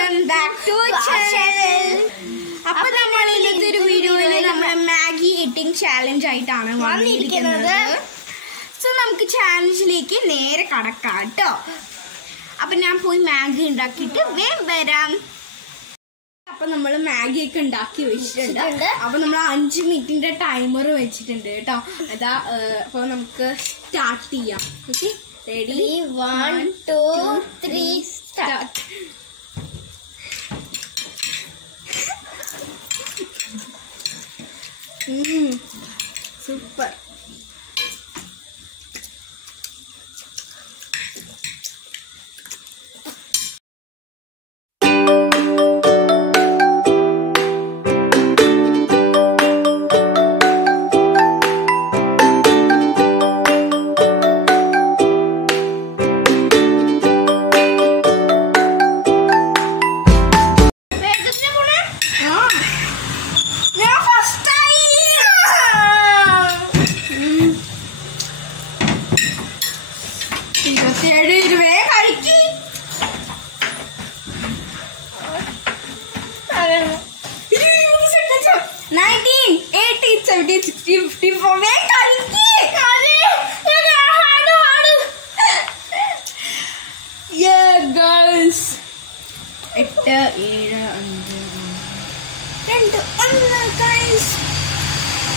Welcome back to channel. അപ്പൊ നമ്മൾ ഇന്നത്തെ ഒരു വീഡിയോയില് നമ്മുടെ മാഗി ഈറ്റിംഗ് ചാലഞ്ച് ആയിട്ടാണ് വന്നിരിക്കുന്നത്. സോ നമുക്ക് ചാലഞ്ചിലേക്ക് നേരെ കടക്കാം കേട്ടോ. അപ്പൊ ഞാൻ പോയി മാഗി ഉണ്ടാക്കിയിട്ട് വേഗം വരാം. അപ്പൊ നമ്മള് മാഗി ഒക്കെ ഉണ്ടാക്കി വെച്ചിട്ടുണ്ട്. അപ്പൊ നമ്മൾ 5 മിനിറ്റിന്റെ ടൈമർ വെച്ചിട്ടുണ്ട് കേട്ടോ. അതാ അപ്പൊ നമുക്ക് സ്റ്റാർട്ട് ചെയ്യാം. Okay, ready? 1 2 3 സ്റ്റാർട്ട്. സൂപ്പർ.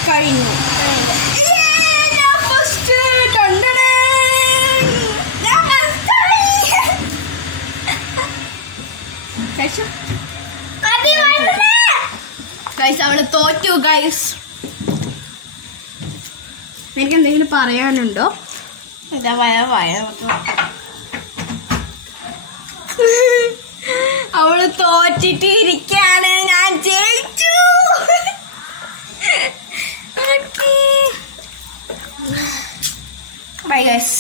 കഴിഞ്ഞു. അവള് തോറ്റു ഗൈസ്. എനിക്ക് എന്തെങ്കിലും പറയാനുണ്ടോ? അവള് തോറ്റിട്ട് ഇരിക്കാണ്. ഞാൻ ജയിച്ചു. Bye guys.